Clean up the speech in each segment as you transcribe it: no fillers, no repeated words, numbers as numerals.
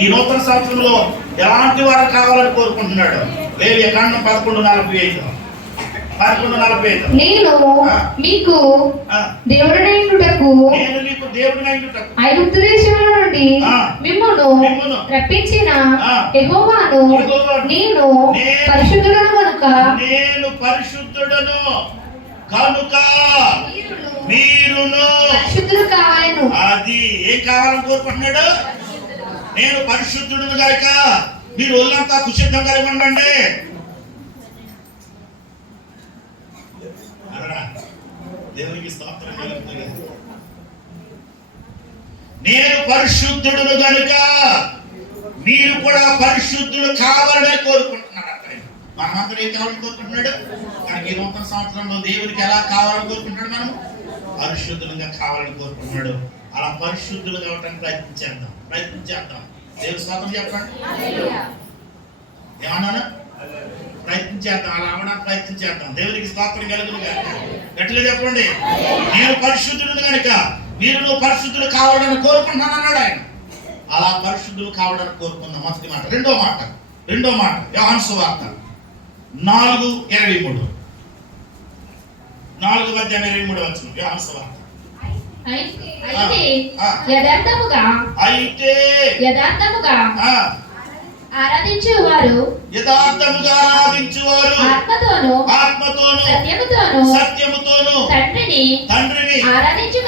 ఈ నూతన సంవత్సరంలో ఎలాంటి వారు కావాలని కోరుకుంటున్నాడు? లేవి కాండం 11:45. నేను మీకు దేవుడనైనటకు ఐగుప్తు దేశముల నుండి మిమ్మును రప్పించిన యెహోవాను నేను పరిశుద్ధుడను కనుక మీరును పరిశుద్ధులు కావాలను. అది ఏం కావాలని కోరుకుంటున్నాడు? నేను పరిశుద్ధుడును గాక మీరు ఒళ్ళంతా కుశుద్ధం కలిగి ఉండండి. దేవునికి స్తోత్రం కలుగుతుంది. నేను పరిశుద్ధుడును గనుక మీరు కూడా పరిశుద్ధులు కావాలని కోరుకుంటున్నాడు. మనమందరూ ఏం కావాలని కోరుకుంటున్నాడు? మనకి ఈ నూతన సంవత్సరంలో దేవునికి ఎలా కావాలని కోరుకుంటున్నాడు? మనం పరిశుద్ధులుగా కావాలని కోరుకుంటున్నాడు. అలా పరిశుద్ధులు కావటానికి ప్రయత్నించేద్దాం. దేవుని స్తోత్రం చెప్పండి. ఏమన్నాను? ప్రయత్నించేద్దాం. అలా అవడానికి ప్రయత్నించేద్దాం. దేవునికి స్తోత్రం కలుగును గాక. గట్టిగా చెప్పండి. నేను పరిశుద్ధుడు కనుక మీరు పరిశుద్ధులు కావాలని కోరుకుంటున్నాను అన్నాడు ఆయన. అలా పరిశుద్ధులు కావాలని కోరుకుందాం. మొదటి మాట. రెండో మాట యోహాను సువార్త 4:23. 4:23 యోహాను సువార్త. యథార్థముగా ఆరాధించువారు ఆత్మతోను సత్యముతోను తండ్రిని ఆరాధించు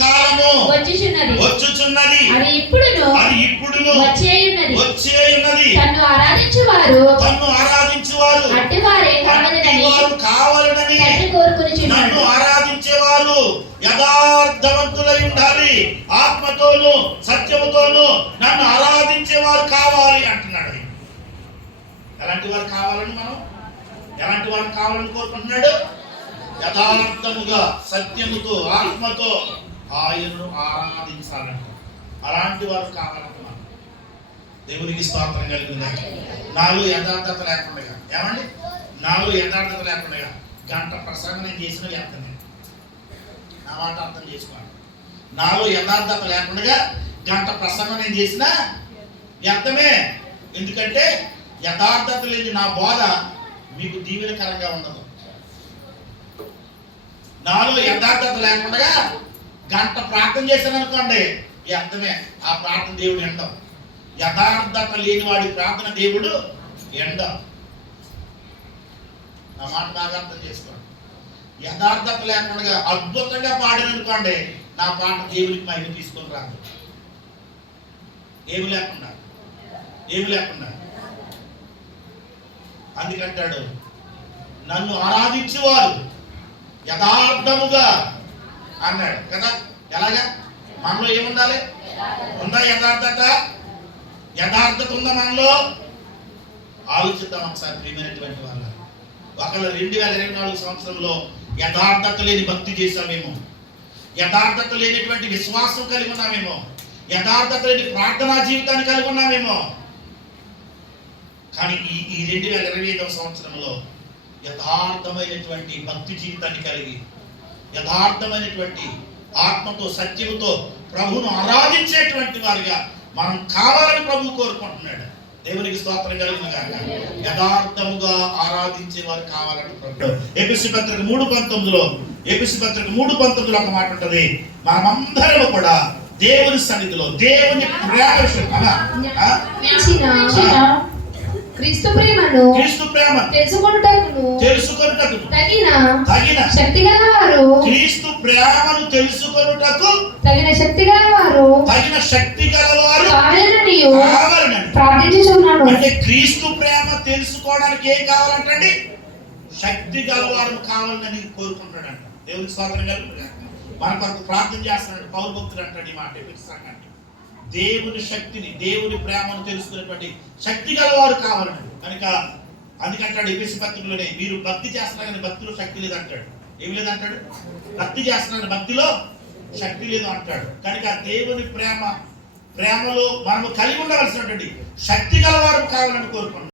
కాలము వచ్చుచున్నది. అది ఇప్పుడును వచ్చేయున్నది. తన్ను ఆరాధించువారు అట్టివారే కావాలని నన్ను ఆరాధించేవారు యథార్థవంతులై ఉండాలి. ఆత్మతోను సత్యముతోను నన్ను ఆరాధించేవారు కావాలి అంటున్నాడు. ఎలాంటి వారు కావాలని ఎలాంటి వారు కావాలని కోరుకుంటున్నాడు? యథార్థముగా సత్యముతో ఆత్మతో ఆయనను ఆరాధించాలంట. అలాంటి వారు కావాలంటున్నాను. దేవునికి స్తోత్రం కలుగుతుంది. నాలో యథార్థత లేకుండా ఏమండి? నాలో యథార్థత లేకుండా గంట ప్రసంగం నేను చేసిన వ్యర్థమే. నా మాట అర్థం చేసుకోండి. నాలో యథార్థత లేకుండా గంట ప్రసంగం నేను చేసిన వ్యర్థమే. ఎందుకంటే యథార్థత లేని నా బోధ మీకు దీవెనకరంగా ఉండదు. నాలో యథార్థత లేకుండా గంట ప్రార్థన చేశాను అనుకోండి, వ్యర్థమే. ఆ ప్రార్థన దేవుడు ఎండం. యథార్థత లేని వాడి ప్రార్థన దేవుడు ఎండం. నా మాట బాగా అర్థం చేసుకోండి. యథార్థత లేకుండా అద్భుతంగా పాడిన అనుకోండి, నా పాట దేవుడికి మహిమ తీసుకొని రాదు. ఏమి లేకుండా అందుకంటాడు నన్ను ఆరాధించేవారు యథార్థముగా అన్నాడు కదా. ఎలాగా? మనలో ఏముండాలి? ఉందా యథార్థత? ఉందా మనలో? ఆలోచిద్దాం ఒకసారి ప్రియమైనటువంటి వాళ్ళ. ఒకళ్ళు 2024 సంవత్సరంలో యథార్థత లేని భక్తి చేశామేమో, యథార్థత లేనిటువంటి విశ్వాసం కలిగి ఉన్నామేమో, యథార్థత లేని ప్రార్థనా జీవితాన్ని కలిగి ఉన్నామేమో. కానీ ఈ 2025 సంవత్సరంలో యథార్థమైనటువంటి భక్తి జీవితాన్ని కలిగి యథార్థమైనటువంటి ఆత్మతో సత్యముతో ప్రభువును ఆరాధించేటువంటి వారిగా మనం కావాలని ప్రభువు కోరుకుంటున్నాడు. దేవునికి స్తోత్రం కలుగును గాక. యథార్థముగా ఆరాధించే వారు కావాలని ప్రభువు. ఎఫెసీ పత్రిక 3:19 ఒక మాట ఉంటుంది. మనమందరం కూడా దేవుని సన్నిధిలో దేవుని ప్రేమ క్రీస్తు ప్రేమను తెలుసుకొనుటకు తగిన శక్తి గలవారు క్రీస్తు ప్రేమను తెలుసుకొనుటకు తగిన శక్తి గలవారు కావాలని ప్రార్థించుచున్నాను. అంటే క్రీస్తు ప్రేమ తెలుసుకోవడానికి ఏం కావాలంటండి? శక్తి గలవారు కావాలని కోరుకుంటాడంట. దేవుని స్తోత్రం కలుగుతుంది. మన కొరకు ప్రార్థన చేస్తున్నాడు పౌరు భక్తుడు అంటాడు ఈ మాట. దేవుని శక్తిని దేవుని ప్రేమను తెలుసుకునేటువంటి శక్తి గలవారు కావాలని కనుక అందుకంటాడు ఎఫెసీ పత్రికలోనే మీరు భక్తి చేస్తున్నారు కానీ భక్తిలో శక్తి లేదు అంటాడు. ఏమి లేదంటాడు? భక్తి చేస్తున్నారు భక్తిలో శక్తి లేదు అంటాడు. కనుక దేవుని ప్రేమలో మనము కలిగి ఉండవలసినటువంటి శక్తి గలవారు కావాలని కోరుకుంటున్నాడు.